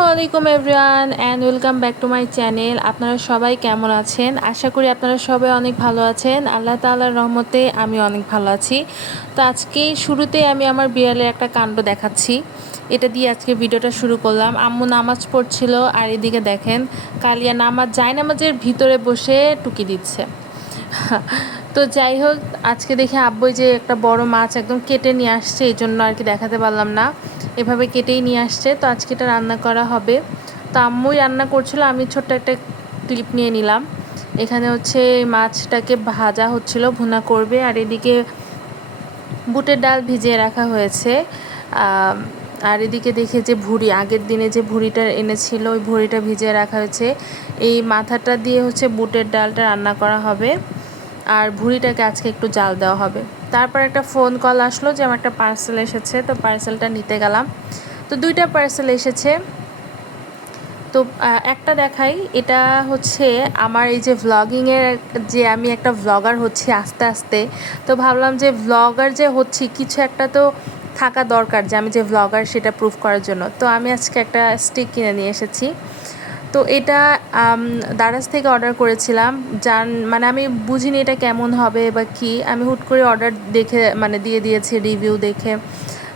আসসালামু আলাইকুম everyone and welcome back to my channel আপনারা সবাই কেমন আছেন? আশা করি আপনারা সবাই অনেক ভালো আছেন। আল্লাহ তাআলার রহমতে আমি অনেক ভালো আছি। তো আজকে শুরুতে আমি আমার বিড়ালের একটা কাণ্ড দেখাচ্ছি। এটা দিয়ে আজকে ভিডিওটা শুরু করলাম। আম্মু নামাজ পড়ছিল, আর এদিকে দেখেন, কালিয়া নামাজ যায় নামাজের ভিতরে বসে টুকি দিচ্ছে। তো যাই হোক, আজকে দেখে আব্বুই যে একটা বড় মাছ একদম কেটে নিয়ে আসছে, এই জন্য আর কি দেখাতে পারলাম না। এভাবে কেটেই নিয়ে আসছে, তো আজকে এটা রান্না করা হবে। তো আম্মুই রান্না করছিল, আমি ছোট্ট একটা ক্লিপ নিয়ে নিলাম। এখানে হচ্ছে মাছটাকে ভাজা হচ্ছিল, ভুনা করবে, আর এদিকে বুটের ডাল ভিজিয়ে রাখা হয়েছে। আর এদিকে দেখে যে ভুড়ি, আগের দিনে যে ভুড়িটা এনেছিল, ওই ভুড়িটা ভিজিয়ে রাখা হয়েছে। এই মাথাটা দিয়ে হচ্ছে বুটের ডালটা রান্না করা হবে। আর ভুড়িটাকে আজকে একটু জাল দেওয়া হবে। তারপর একটা ফোন কল আসলো যে আমার একটা পার্সেল এসেছে, তো পার্সেলটা নিতে গেলাম। তো দুইটা পার্সেল এসেছে। তো একটা দেখাই, এটা হচ্ছে আমার এই যে ভ্লগিংয়ের যে আমি একটা ভ্লগার হচ্ছি আস্তে আস্তে, তো ভাবলাম যে ভ্লগার যে হচ্ছি, কিছু একটা তো থাকা দরকার যে আমি যে ভ্লগার সেটা প্রুফ করার জন্য। তো আমি আজকে একটা স্টিক কিনে নিয়ে এসেছি। তো এটা দারাজ থেকে অর্ডার করেছিলাম। যান মানে আমি বুঝিনি এটা কেমন হবে বা কি। আমি হুট করে অর্ডার দেখে মানে দিয়ে দিয়েছি রিভিউ দেখে।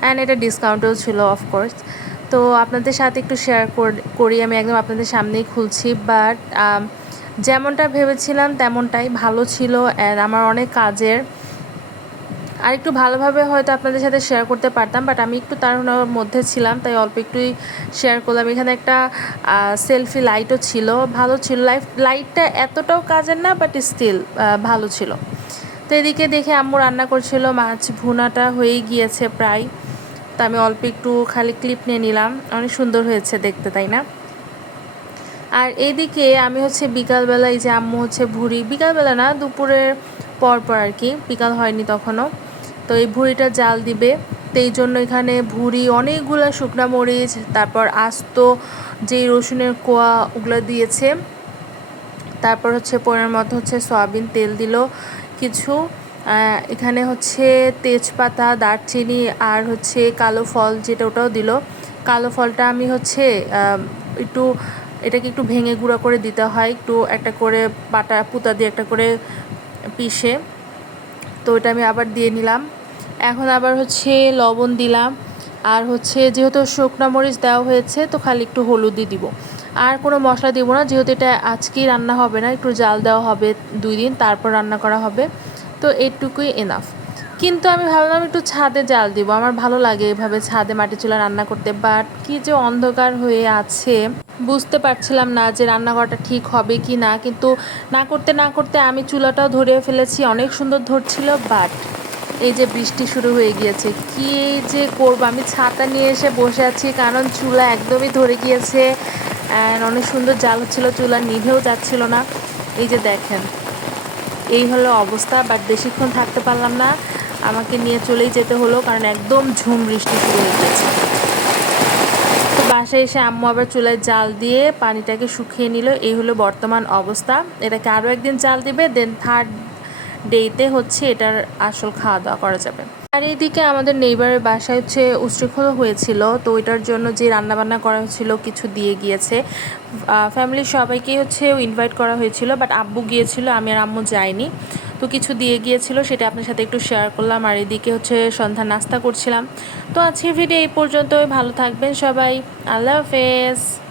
অ্যান্ড এটা ডিসকাউন্টও ছিল অফকোর্স তো আপনাদের সাথে একটু শেয়ার করি আমি একদম আপনাদের সামনেই খুলছি। বাট যেমনটা ভেবেছিলাম তেমনটাই ভালো ছিল। অ্যান্ড আমার অনেক কাজের আর একটু ভালোভাবে হয়তো আপনাদের সাথে শেয়ার করতে পারতাম বাট আমি একটু তার মধ্যে ছিলাম, তাই অল্প একটুই শেয়ার করলাম। এখানে একটা সেলফি লাইটও ছিল, ভালো ছিল। লাইফ লাইটটা এতটাও কাজের না বাট স্টিল ভালো ছিল। তো এদিকে দেখে আম্মু রান্না করছিল, মাছ ভুনাটা হয়েই গিয়েছে প্রায়। তো আমি অল্প একটু খালি ক্লিপ নিয়ে নিলাম, অনেক সুন্দর হয়েছে দেখতে, তাই না? আর এইদিকে আমি হচ্ছে বিকালবেলায় যে আম্মু হচ্ছে ভুড়ি, বিকালবেলা না, দুপুরের পর পর আর কি, বিকাল হয়নি তখনও। তো এই ভুঁড়িটা জাল দিবে। তো এই জন্য এখানে ভুঁড়ি অনেকগুলো শুকনা মরিচ, তারপর আস্ত যেই রসুনের কোয়া ওগুলো দিয়েছে। তারপর হচ্ছে পরের মতো হচ্ছে সয়াবিন তেল দিল। কিছু এখানে হচ্ছে তেজপাতা, দারচিনি আর হচ্ছে কালো ফল যেটা ওটাও দিল। কালো ফলটা আমি হচ্ছে একটু এটাকে একটু ভেঙে গুঁড়া করে দিতে হয়। একটু একটা করে পাটা পুতা দিয়ে একটা করে পিষে। তো ওটা আমি আবার দিয়ে নিলাম। এখন আবার হচ্ছে লবণ দিলাম। আর হচ্ছে যেহেতু শুকনা মরিচ দেওয়া হয়েছে, তো খালি একটু হলুদই দিব। আর কোনো মশলা দিব না, যেহেতু এটা আজকেই রান্না হবে না, একটু জাল দেওয়া হবে দুই দিন, তারপর রান্না করা হবে। তো এটুকুই এনাফ কিন্তু আমি ভাবলাম একটু ছাদে জাল দিব। আমার ভালো লাগে এভাবে ছাদে মাটি চুলা রান্না করতে। বাট কি যে অন্ধকার হয়ে আছে, বুঝতে পারছিলাম না যে রান্না করাটা ঠিক হবে কি না। কিন্তু না করতে না করতে আমি চুলাটাও ধরে ফেলেছি, অনেক সুন্দর ধরছিল। বাট এই যে বৃষ্টি শুরু হয়ে গিয়েছে, কি যে করব? আমি ছাতা নিয়ে এসে বসে আছি, কারণ চুলা একদমই ধরে গিয়েছে। অনেক সুন্দর জাল হচ্ছিল, চুলা নিভেও যাচ্ছিল না। এই যে দেখেন, এই হলো অবস্থা। বাট বেশিক্ষণ থাকতে পারলাম না। আমাকে নিয়ে চলেই যেতে হলো, কারণ একদম ঝুম বৃষ্টি শুরু হয়ে গেছে তো বাসায় এসে আম্মু আবার চুলায় জাল দিয়ে পানিটাকে শুকিয়ে নিল। এই হলো বর্তমান অবস্থা। এটাকে আরও একদিন জাল দিবে দেন থার্ড ডেতে হচ্ছে এটার আসল খাওয়া দাওয়া করা যাবে। আর এইদিকে আমাদের নেইবারের বাসায় হচ্ছে উশৃঙ্খল হয়েছিল, তো ওইটার জন্য যে রান্নাবান্না করা হয়েছিল কিছু দিয়ে গিয়েছে। ফ্যামিলির সবাইকেই হচ্ছে ইনভাইট করা হয়েছিল বাট আব্বু গিয়েছিল, আমি আর আম্মু যাইনি। কিছু দিয়ে গিয়েছিল, সেটা আপনার সাথে একটু শেয়ার করলাম। আর এদিকে হচ্ছে সন্ধ্যা নাস্তা করছিলাম। তো আজকের ভিডিও এই পর্যন্তই। ভালো থাকবেন সবাই। আল্লাহ হাফেজ।